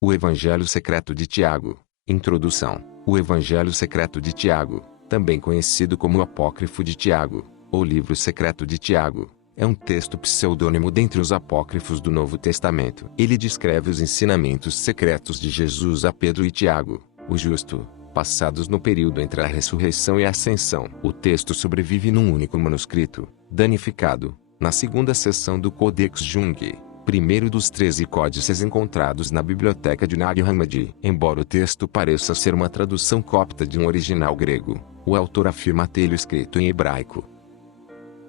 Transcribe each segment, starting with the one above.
O Evangelho Secreto de Tiago. Introdução. O Evangelho Secreto de Tiago, também conhecido como o Apócrifo de Tiago, ou Livro Secreto de Tiago, é um texto pseudônimo dentre os apócrifos do Novo Testamento. Ele descreve os ensinamentos secretos de Jesus a Pedro e Tiago, o justo, passados no período entre a ressurreição e a ascensão. O texto sobrevive num único manuscrito, danificado, na segunda seção do Codex Jung, primeiro dos 13 códices encontrados na biblioteca de Nag Hammadi. Embora o texto pareça ser uma tradução copta de um original grego, o autor afirma tê-lo escrito em hebraico.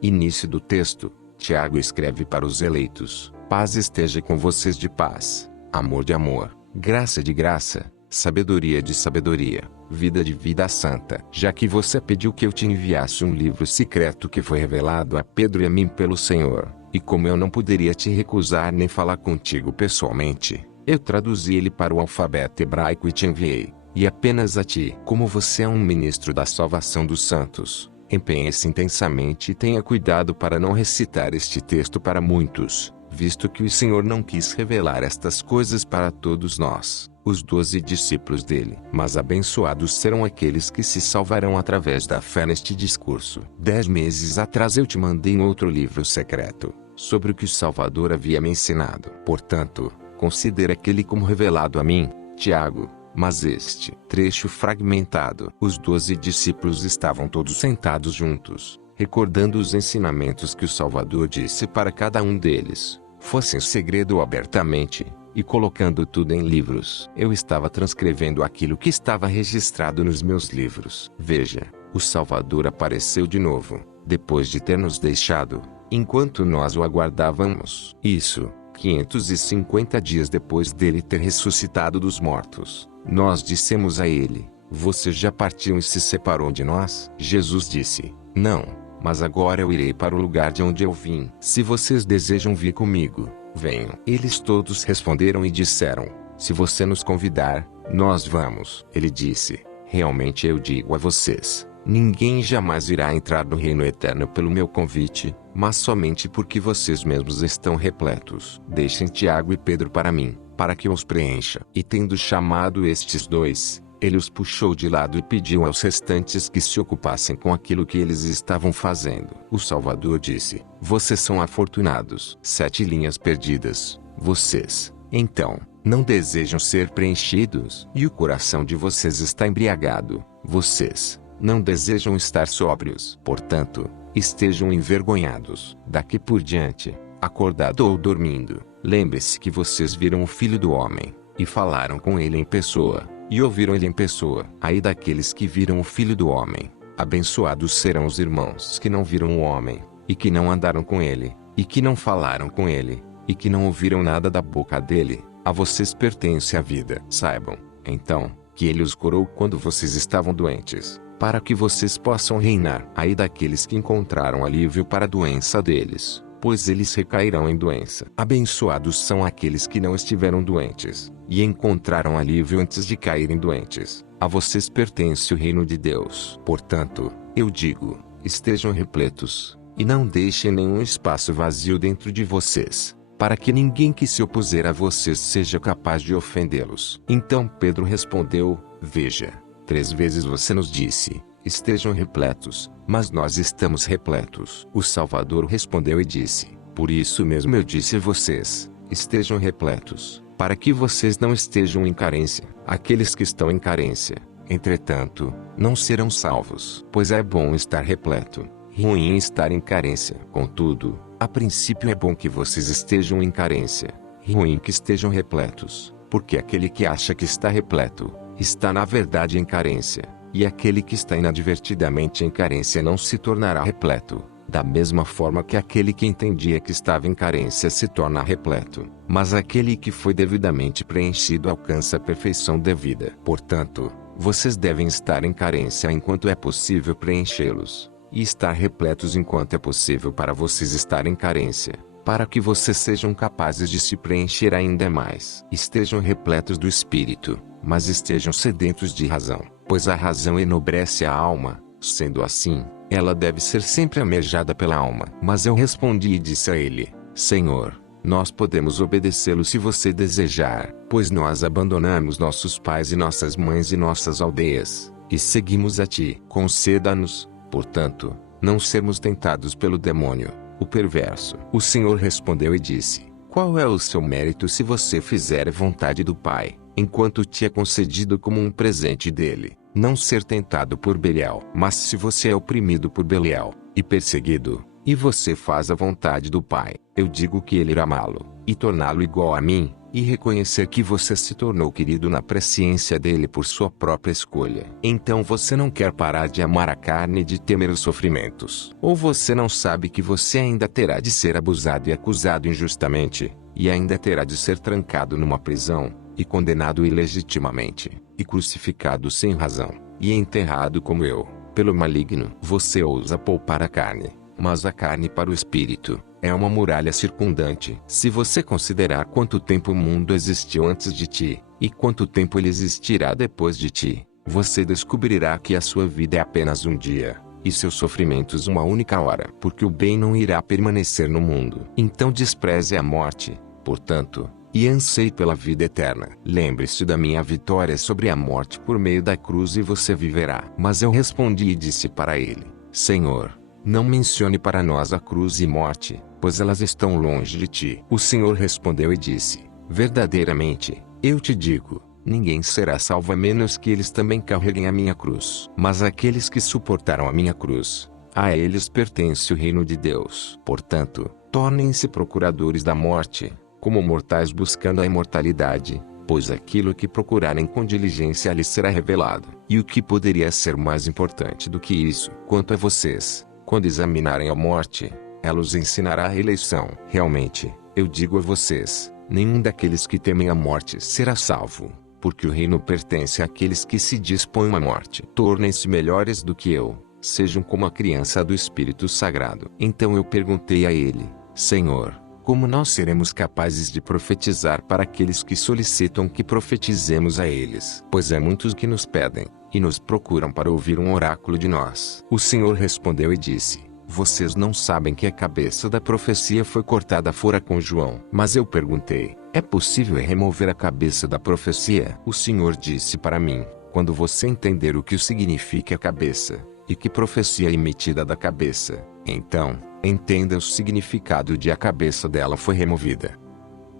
Início do texto. Tiago escreve para os eleitos: paz esteja com vocês, de paz, amor de amor, graça de graça, sabedoria de sabedoria, vida de vida santa. Já que você pediu que eu te enviasse um livro secreto que foi revelado a Pedro e a mim pelo Senhor, e como eu não poderia te recusar nem falar contigo pessoalmente, eu traduzi ele para o alfabeto hebraico e te enviei, e apenas a ti. Como você é um ministro da salvação dos santos, empenhe-se intensamente e tenha cuidado para não recitar este texto para muitos, visto que o Senhor não quis revelar estas coisas para todos nós, os 12 discípulos dele. Mas abençoados serão aqueles que se salvarão através da fé neste discurso. 10 meses atrás eu te mandei um outro livro secreto, sobre o que o Salvador havia me ensinado. Portanto, considere aquele como revelado a mim, Tiago. Mas este trecho fragmentado. Os 12 discípulos estavam todos sentados juntos, recordando os ensinamentos que o Salvador disse para cada um deles, fosse em segredo ou abertamente, e colocando tudo em livros. Eu estava transcrevendo aquilo que estava registrado nos meus livros. Veja, o Salvador apareceu de novo, depois de ter nos deixado, enquanto nós o aguardávamos. Isso, 550 dias depois dele ter ressuscitado dos mortos. Nós dissemos a ele: você já partiu e se separou de nós? Jesus disse: não, mas agora eu irei para o lugar de onde eu vim. Se vocês desejam vir comigo, venham. Eles todos responderam e disseram: se você nos convidar, nós vamos. Ele disse: realmente eu digo a vocês, ninguém jamais irá entrar no reino eterno pelo meu convite, mas somente porque vocês mesmos estão repletos. Deixem Tiago e Pedro para mim, para que os preencha. E tendo chamado estes dois, ele os puxou de lado e pediu aos restantes que se ocupassem com aquilo que eles estavam fazendo. O Salvador disse: vocês são afortunados. 7 linhas perdidas. Vocês, então, não desejam ser preenchidos? E o coração de vocês está embriagado. Vocês não desejam estar sóbrios. Portanto, estejam envergonhados. Daqui por diante, acordado ou dormindo, lembre-se que vocês viram o Filho do Homem, e falaram com ele em pessoa, e ouviram ele em pessoa. Ai daqueles que viram o Filho do Homem, abençoados serão os irmãos que não viram o homem, e que não andaram com ele, e que não falaram com ele, e que não ouviram nada da boca dele. A vocês pertence a vida. Saibam, então, que ele os curou quando vocês estavam doentes, para que vocês possam reinar. Ai daqueles que encontraram alívio para a doença deles, pois eles recairão em doença. Abençoados são aqueles que não estiveram doentes, e encontraram alívio antes de caírem doentes. A vocês pertence o reino de Deus. Portanto, eu digo, estejam repletos, e não deixem nenhum espaço vazio dentro de vocês, para que ninguém que se opuser a vocês seja capaz de ofendê-los. Então Pedro respondeu: veja, 3 vezes você nos disse, estejam repletos, mas nós estamos repletos. O Salvador respondeu e disse: por isso mesmo eu disse a vocês, estejam repletos, para que vocês não estejam em carência. Aqueles que estão em carência, entretanto, não serão salvos. Pois é bom estar repleto, ruim estar em carência. Contudo, a princípio é bom que vocês estejam em carência, ruim que estejam repletos, porque aquele que acha que está repleto, está na verdade em carência, e aquele que está inadvertidamente em carência não se tornará repleto, da mesma forma que aquele que entendia que estava em carência se torna repleto. Mas aquele que foi devidamente preenchido alcança a perfeição devida. Portanto, vocês devem estar em carência enquanto é possível preenchê-los, e estar repletos enquanto é possível para vocês estar em carência, para que vocês sejam capazes de se preencher ainda mais. Estejam repletos do Espírito, mas estejam sedentos de razão, pois a razão enobrece a alma. Sendo assim, ela deve ser sempre amejada pela alma. Mas eu respondi e disse a ele: Senhor, Nós podemos obedecê-lo se você desejar, pois nós abandonamos nossos pais e nossas mães e nossas aldeias, e seguimos a ti. Conceda-nos, portanto, não sermos tentados pelo demônio, o perverso. O Senhor respondeu e disse: qual é o seu mérito se você fizer a vontade do Pai, enquanto te é concedido como um presente dele, não ser tentado por Belial? Mas se você é oprimido por Belial, e perseguido, e você faz a vontade do Pai, eu digo que ele irá amá-lo, e torná-lo igual a mim, e reconhecer que você se tornou querido na presciência dele por sua própria escolha. Então você não quer parar de amar a carne e de temer os sofrimentos? Ou você não sabe que você ainda terá de ser abusado e acusado injustamente, e ainda terá de ser trancado numa prisão, e condenado ilegitimamente, e crucificado sem razão, e enterrado como eu, pelo maligno? Você ousa poupar a carne, mas a carne para o espírito é uma muralha circundante. Se você considerar quanto tempo o mundo existiu antes de ti, e quanto tempo ele existirá depois de ti, você descobrirá que a sua vida é apenas um dia, e seus sofrimentos uma única hora. Porque o bem não irá permanecer no mundo. Então despreze a morte, portanto, e anseie pela vida eterna. Lembre-se da minha vitória sobre a morte por meio da cruz e você viverá. Mas eu respondi e disse para ele: Senhor, não mencione para nós a cruz e morte, pois elas estão longe de ti. O Senhor respondeu e disse: verdadeiramente, eu te digo, ninguém será salvo a menos que eles também carreguem a minha cruz. Mas aqueles que suportaram a minha cruz, a eles pertence o reino de Deus. Portanto, tornem-se procuradores da morte, como mortais buscando a imortalidade, pois aquilo que procurarem com diligência lhes será revelado. E o que poderia ser mais importante do que isso? Quanto a vocês, quando examinarem a morte, ela os ensinará a eleição. Realmente, eu digo a vocês, nenhum daqueles que temem a morte será salvo, porque o reino pertence àqueles que se dispõem à morte. Tornem-se melhores do que eu, sejam como a criança do Espírito Sagrado. Então eu perguntei a ele: Senhor, como nós seremos capazes de profetizar para aqueles que solicitam que profetizemos a eles? Pois é muitos que nos pedem, e nos procuram para ouvir um oráculo de nós. O Senhor respondeu e disse: vocês não sabem que a cabeça da profecia foi cortada fora com João. Mas eu perguntei: é possível remover a cabeça da profecia? O Senhor disse para mim: quando você entender o que significa a cabeça, e que profecia é emitida da cabeça, então, entenda o significado de a cabeça dela foi removida.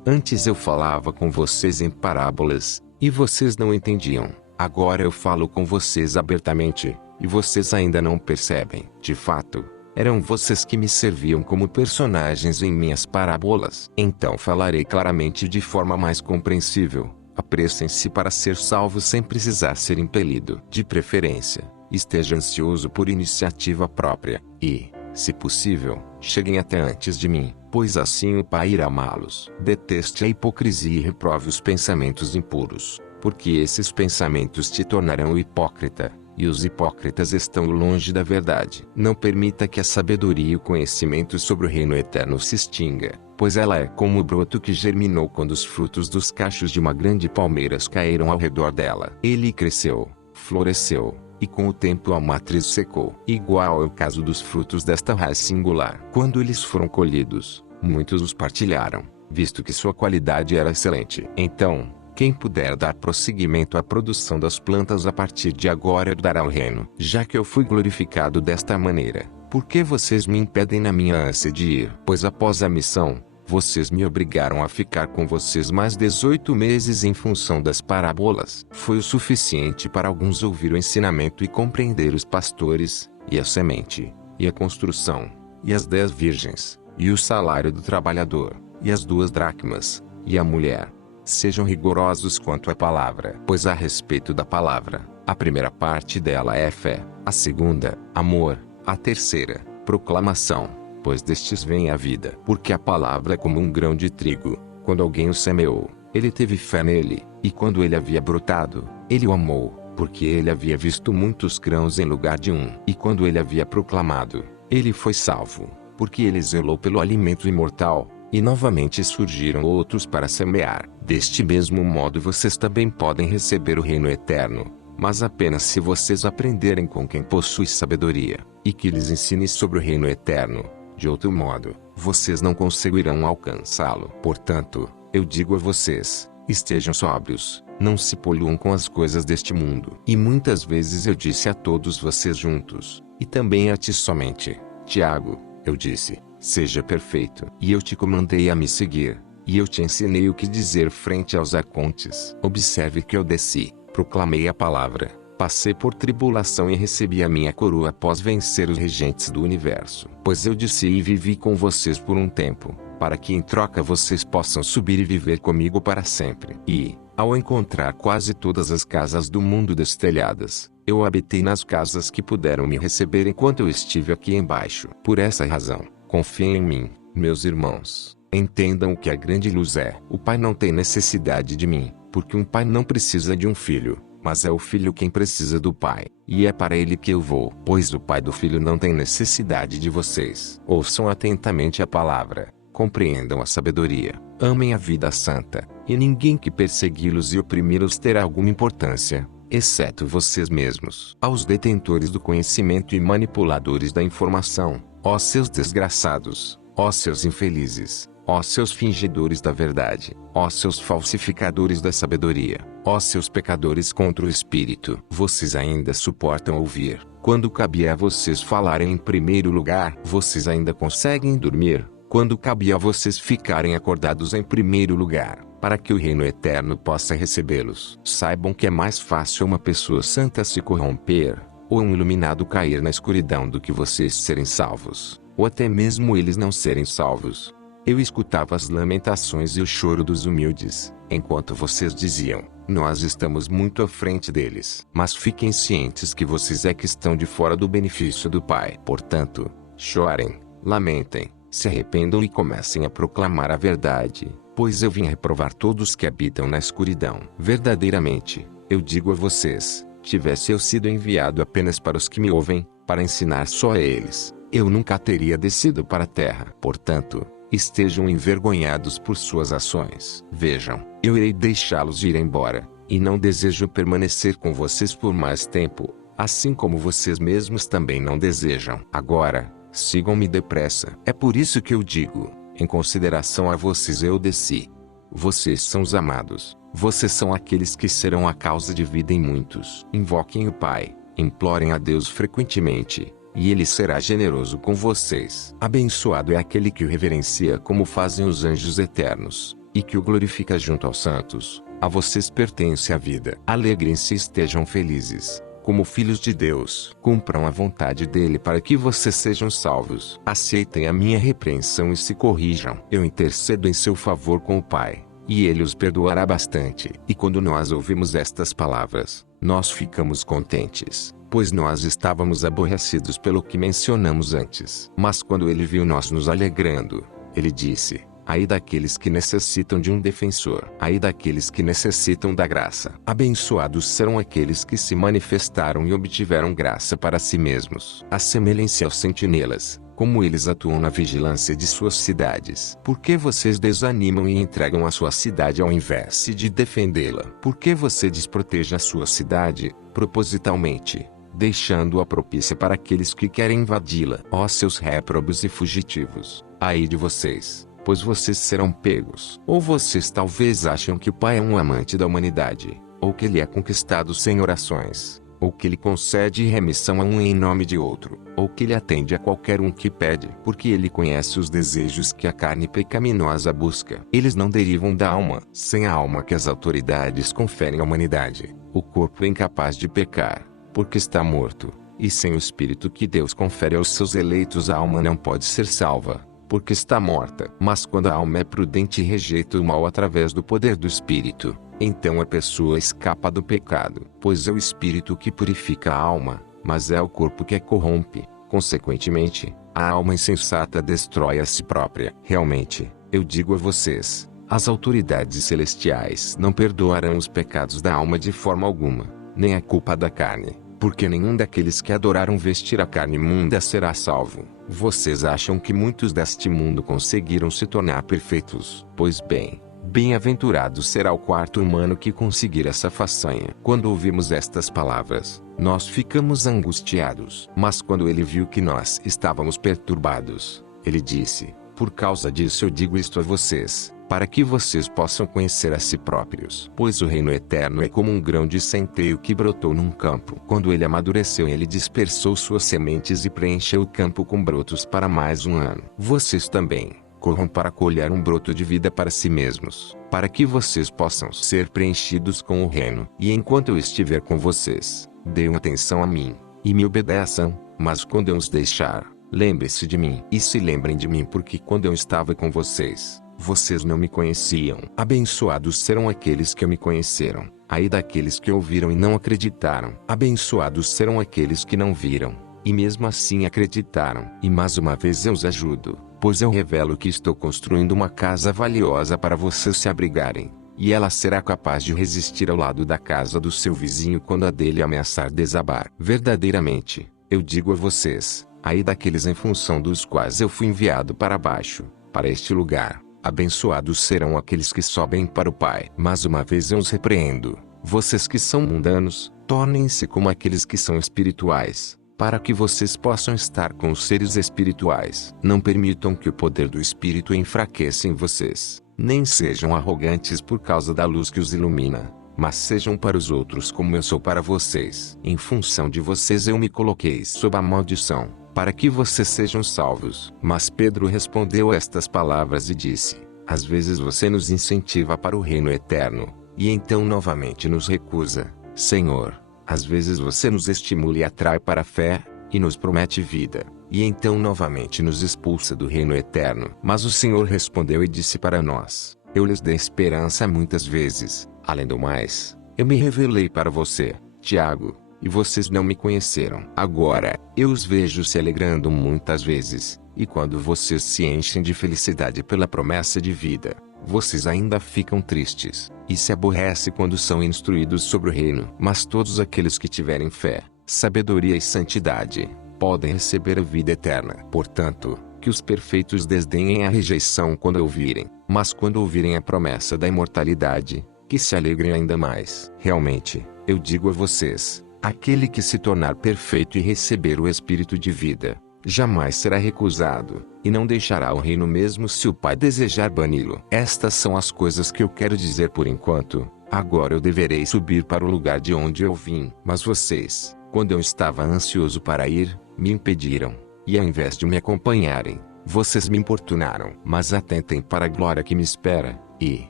Antes eu falava com vocês em parábolas, e vocês não entendiam. Agora eu falo com vocês abertamente, e vocês ainda não percebem. De fato, eram vocês que me serviam como personagens em minhas parábolas. Então falarei claramente de forma mais compreensível. Apressem-se para ser salvos sem precisar ser impelido. De preferência, esteja ansioso por iniciativa própria, e, se possível, cheguem até antes de mim, pois assim o Pai irá amá-los. Deteste a hipocrisia e reprove os pensamentos impuros, porque esses pensamentos te tornarão hipócrita, e os hipócritas estão longe da verdade. Não permita que a sabedoria e o conhecimento sobre o reino eterno se extinga, pois ela é como o broto que germinou quando os frutos dos cachos de uma grande palmeira caíram ao redor dela. Ele cresceu, floresceu, e com o tempo a matriz secou. Igual é o caso dos frutos desta raiz singular. Quando eles foram colhidos, muitos os partilharam, visto que sua qualidade era excelente. Então, quem puder dar prosseguimento à produção das plantas a partir de agora herdará o reino. Já que eu fui glorificado desta maneira, por que vocês me impedem na minha ânsia de ir? Pois após a missão, vocês me obrigaram a ficar com vocês mais 18 meses em função das parábolas. Foi o suficiente para alguns ouvir o ensinamento e compreender os pastores, e a semente, e a construção, e as 10 virgens, e o salário do trabalhador, e as 2 dracmas, e a mulher. Sejam rigorosos quanto à palavra. Pois a respeito da palavra, a primeira parte dela é fé, a segunda, amor, a terceira, proclamação. Pois destes vem a vida. Porque a palavra é como um grão de trigo. Quando alguém o semeou, ele teve fé nele, e quando ele havia brotado, ele o amou, porque ele havia visto muitos grãos em lugar de um. E quando ele havia proclamado, ele foi salvo, porque ele zelou pelo alimento imortal, e novamente surgiram outros para semear. Deste mesmo modo vocês também podem receber o reino eterno, mas apenas se vocês aprenderem com quem possui sabedoria, e que lhes ensine sobre o reino eterno. De outro modo, vocês não conseguirão alcançá-lo. Portanto, eu digo a vocês, estejam sóbrios, não se poluam com as coisas deste mundo. E muitas vezes eu disse a todos vocês juntos, e também a ti somente, Tiago, eu disse, seja perfeito. E eu te comandei a me seguir, e eu te ensinei o que dizer frente aos arcontes. Observe que eu desci, proclamei a palavra, passei por tribulação e recebi a minha coroa após vencer os regentes do universo. Pois eu disse e vivi com vocês por um tempo, para que em troca vocês possam subir e viver comigo para sempre. E, ao encontrar quase todas as casas do mundo destelhadas, eu habitei nas casas que puderam me receber enquanto eu estive aqui embaixo. Por essa razão, confiem em mim, meus irmãos. Entendam o que a grande luz é. O pai não tem necessidade de mim, porque um pai não precisa de um filho, mas é o filho quem precisa do pai, e é para ele que eu vou. Pois o pai do filho não tem necessidade de vocês. Ouçam atentamente a palavra, compreendam a sabedoria, amem a vida santa, e ninguém que persegui-los e oprimi-los terá alguma importância, exceto vocês mesmos. Aos detentores do conhecimento e manipuladores da informação, ó seus desgraçados, ó seus infelizes, ó seus fingidores da verdade, ó seus falsificadores da sabedoria, ó seus pecadores contra o Espírito. Vocês ainda suportam ouvir, quando cabia a vocês falarem em primeiro lugar. Vocês ainda conseguem dormir, quando cabia a vocês ficarem acordados em primeiro lugar, para que o reino eterno possa recebê-los. Saibam que é mais fácil uma pessoa santa se corromper, ou um iluminado cair na escuridão do que vocês serem salvos, ou até mesmo eles não serem salvos. Eu escutava as lamentações e o choro dos humildes, enquanto vocês diziam, nós estamos muito à frente deles. Mas fiquem cientes que vocês é que estão de fora do benefício do Pai. Portanto, chorem, lamentem, se arrependam e comecem a proclamar a verdade, pois eu vim reprovar todos que habitam na escuridão. Verdadeiramente, eu digo a vocês, tivesse eu sido enviado apenas para os que me ouvem, para ensinar só a eles, eu nunca teria descido para a terra. Portanto, estejam envergonhados por suas ações. Vejam, eu irei deixá-los ir embora, e não desejo permanecer com vocês por mais tempo, assim como vocês mesmos também não desejam. Agora, sigam-me depressa. É por isso que eu digo, em consideração a vocês eu desci. Vocês são os amados, vocês são aqueles que serão a causa de vida em muitos. Invoquem o Pai, implorem a Deus frequentemente, e Ele será generoso com vocês. Abençoado é aquele que o reverencia como fazem os anjos eternos, e que o glorifica junto aos santos. A vocês pertence a vida. Alegrem-se e estejam felizes, como filhos de Deus. Cumpram a vontade dele para que vocês sejam salvos. Aceitem a minha repreensão e se corrijam. Eu intercedo em seu favor com o Pai, e ele os perdoará bastante. E quando nós ouvimos estas palavras, nós ficamos contentes, pois nós estávamos aborrecidos pelo que mencionamos antes. Mas quando ele viu nós nos alegrando, ele disse, ai daqueles que necessitam de um defensor. Ai daqueles que necessitam da graça. Abençoados serão aqueles que se manifestaram e obtiveram graça para si mesmos. Assemelhem-se aos sentinelas, como eles atuam na vigilância de suas cidades. Por que vocês desanimam e entregam a sua cidade ao invés de defendê-la? Por que você desprotege a sua cidade, propositalmente, deixando-a propícia para aqueles que querem invadi-la? Ó seus réprobos e fugitivos, ai de vocês, pois vocês serão pegos. Ou vocês talvez acham que o Pai é um amante da humanidade, ou que ele é conquistado sem orações, ou que ele concede remissão a um em nome de outro, ou que ele atende a qualquer um que pede, porque ele conhece os desejos que a carne pecaminosa busca. Eles não derivam da alma. Sem a alma que as autoridades conferem à humanidade, o corpo é incapaz de pecar, porque está morto, e sem o espírito que Deus confere aos seus eleitos a alma não pode ser salva, porque está morta. Mas quando a alma é prudente e rejeita o mal através do poder do espírito, então a pessoa escapa do pecado. Pois é o espírito que purifica a alma, mas é o corpo que a corrompe. Consequentemente, a alma insensata destrói a si própria. Realmente, eu digo a vocês, as autoridades celestiais não perdoarão os pecados da alma de forma alguma, nem a culpa da carne, porque nenhum daqueles que adoraram vestir a carne imunda será salvo. Vocês acham que muitos deste mundo conseguiram se tornar perfeitos? Pois bem, bem-aventurado será o quarto humano que conseguir essa façanha. Quando ouvimos estas palavras, nós ficamos angustiados. Mas quando ele viu que nós estávamos perturbados, ele disse, Por causa disso eu digo isto a vocês, para que vocês possam conhecer a si próprios. Pois o reino eterno é como um grão de centeio que brotou num campo. Quando ele amadureceu, ele dispersou suas sementes e preencheu o campo com brotos para mais um ano. Vocês também corram para colher um broto de vida para si mesmos, para que vocês possam ser preenchidos com o reino. E enquanto eu estiver com vocês, deem atenção a mim, e me obedeçam, mas quando eu os deixar, lembre-se de mim. E se lembrem de mim, porque quando eu estava com vocês, vocês não me conheciam. Abençoados serão aqueles que me conheceram, ai daqueles que ouviram e não acreditaram. Abençoados serão aqueles que não viram, e mesmo assim acreditaram. E mais uma vez eu os ajudo, pois eu revelo que estou construindo uma casa valiosa para vocês se abrigarem, e ela será capaz de resistir ao lado da casa do seu vizinho quando a dele ameaçar desabar. Verdadeiramente, eu digo a vocês, ai daqueles em função dos quais eu fui enviado para baixo, para este lugar. Abençoados serão aqueles que sobem para o Pai. Mais uma vez eu os repreendo, vocês que são mundanos, tornem-se como aqueles que são espirituais, para que vocês possam estar com os seres espirituais. Não permitam que o poder do Espírito enfraqueça em vocês, nem sejam arrogantes por causa da luz que os ilumina, mas sejam para os outros como eu sou para vocês. Em função de vocês eu me coloquei sob a maldição, para que vocês sejam salvos. Mas Pedro respondeu estas palavras e disse: às vezes você nos incentiva para o reino eterno, e então novamente nos recusa. Senhor, às vezes você nos estimula e atrai para a fé, e nos promete vida, e então novamente nos expulsa do reino eterno. Mas o Senhor respondeu e disse para nós: eu lhes dei esperança muitas vezes. Além do mais, eu me revelei para você, Tiago, e vocês não me conheceram. Agora, eu os vejo se alegrando muitas vezes, e quando vocês se enchem de felicidade pela promessa de vida, vocês ainda ficam tristes, e se aborrecem quando são instruídos sobre o reino. Mas todos aqueles que tiverem fé, sabedoria e santidade, podem receber a vida eterna. Portanto, que os perfeitos desdenhem a rejeição quando ouvirem, mas quando ouvirem a promessa da imortalidade, que se alegrem ainda mais. Realmente, eu digo a vocês, aquele que se tornar perfeito e receber o Espírito de vida, jamais será recusado, e não deixará o reino mesmo se o Pai desejar bani-lo. Estas são as coisas que eu quero dizer por enquanto. Agora eu deverei subir para o lugar de onde eu vim. Mas vocês, quando eu estava ansioso para ir, me impediram, e ao invés de me acompanharem, vocês me importunaram. Mas atentem para a glória que me espera, e,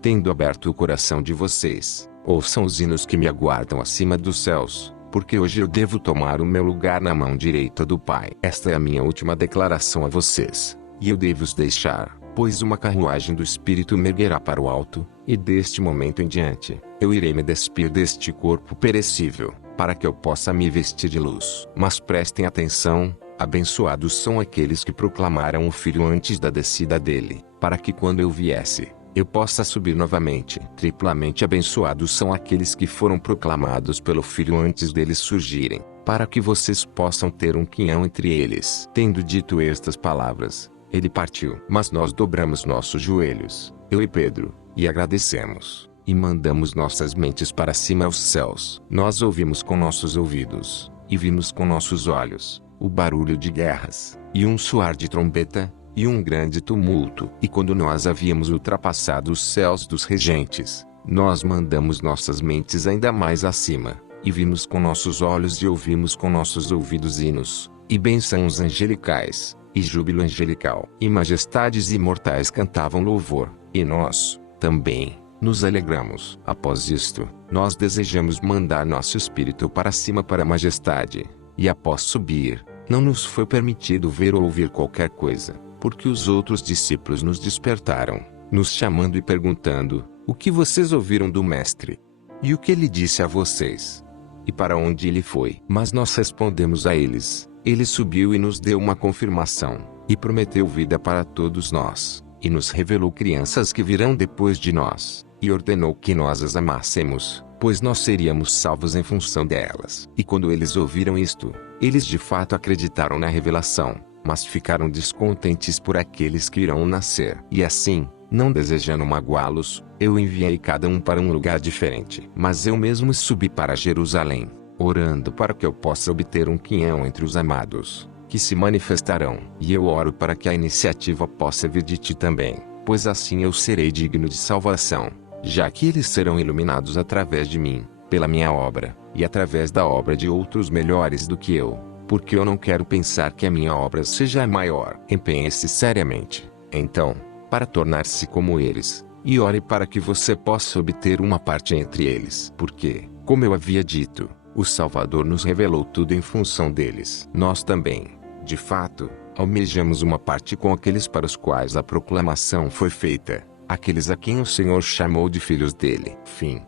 tendo aberto o coração de vocês, ouçam os hinos que me aguardam acima dos céus, porque hoje eu devo tomar o meu lugar na mão direita do Pai. Esta é a minha última declaração a vocês, e eu devo os deixar, pois uma carruagem do Espírito me erguerá para o alto, e deste momento em diante, eu irei me despir deste corpo perecível, para que eu possa me vestir de luz. Mas prestem atenção, abençoados são aqueles que proclamaram o Filho antes da descida dele, para que quando eu viesse, eu possa subir novamente. Triplamente abençoados são aqueles que foram proclamados pelo Filho antes deles surgirem, para que vocês possam ter um quinhão entre eles. Tendo dito estas palavras, ele partiu. Mas nós dobramos nossos joelhos, eu e Pedro, e agradecemos, e mandamos nossas mentes para cima aos céus. Nós ouvimos com nossos ouvidos, e vimos com nossos olhos, o barulho de guerras, e um soar de trombeta, e um grande tumulto. E quando nós havíamos ultrapassado os céus dos regentes, nós mandamos nossas mentes ainda mais acima, e vimos com nossos olhos e ouvimos com nossos ouvidos hinos, e bênçãos angelicais, e júbilo angelical. E majestades imortais cantavam louvor, e nós, também, nos alegramos. Após isto, nós desejamos mandar nosso espírito para cima para a majestade, e após subir, não nos foi permitido ver ou ouvir qualquer coisa, porque os outros discípulos nos despertaram, nos chamando e perguntando: o que vocês ouviram do Mestre? E o que ele disse a vocês? E para onde ele foi? Mas nós respondemos a eles: ele subiu e nos deu uma confirmação, e prometeu vida para todos nós, e nos revelou crianças que virão depois de nós, e ordenou que nós as amássemos, pois nós seríamos salvos em função delas. E quando eles ouviram isto, eles de fato acreditaram na revelação, mas ficaram descontentes por aqueles que irão nascer. E assim, não desejando magoá-los, eu enviei cada um para um lugar diferente. Mas eu mesmo subi para Jerusalém, orando para que eu possa obter um quinhão entre os amados, que se manifestarão. E eu oro para que a iniciativa possa vir de ti também, pois assim eu serei digno de salvação, já que eles serão iluminados através de mim, pela minha obra, e através da obra de outros melhores do que eu, porque eu não quero pensar que a minha obra seja a maior. Empenhe-se seriamente, então, para tornar-se como eles, e ore para que você possa obter uma parte entre eles. Porque, como eu havia dito, o Salvador nos revelou tudo em função deles. Nós também, de fato, almejamos uma parte com aqueles para os quais a proclamação foi feita, aqueles a quem o Senhor chamou de filhos dele. Fim.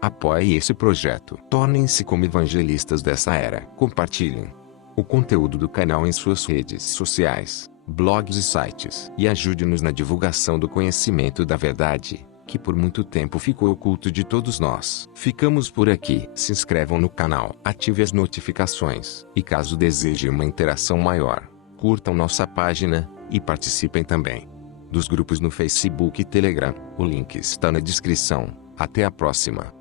Apoie esse projeto. Tornem-se como evangelistas dessa era. Compartilhem o conteúdo do canal em suas redes sociais, blogs e sites. E ajude-nos na divulgação do conhecimento da verdade, que por muito tempo ficou oculto de todos nós. Ficamos por aqui. Se inscrevam no canal, ative as notificações. E caso desejem uma interação maior, curtam nossa página, e participem também dos grupos no Facebook e Telegram. O link está na descrição. Até a próxima.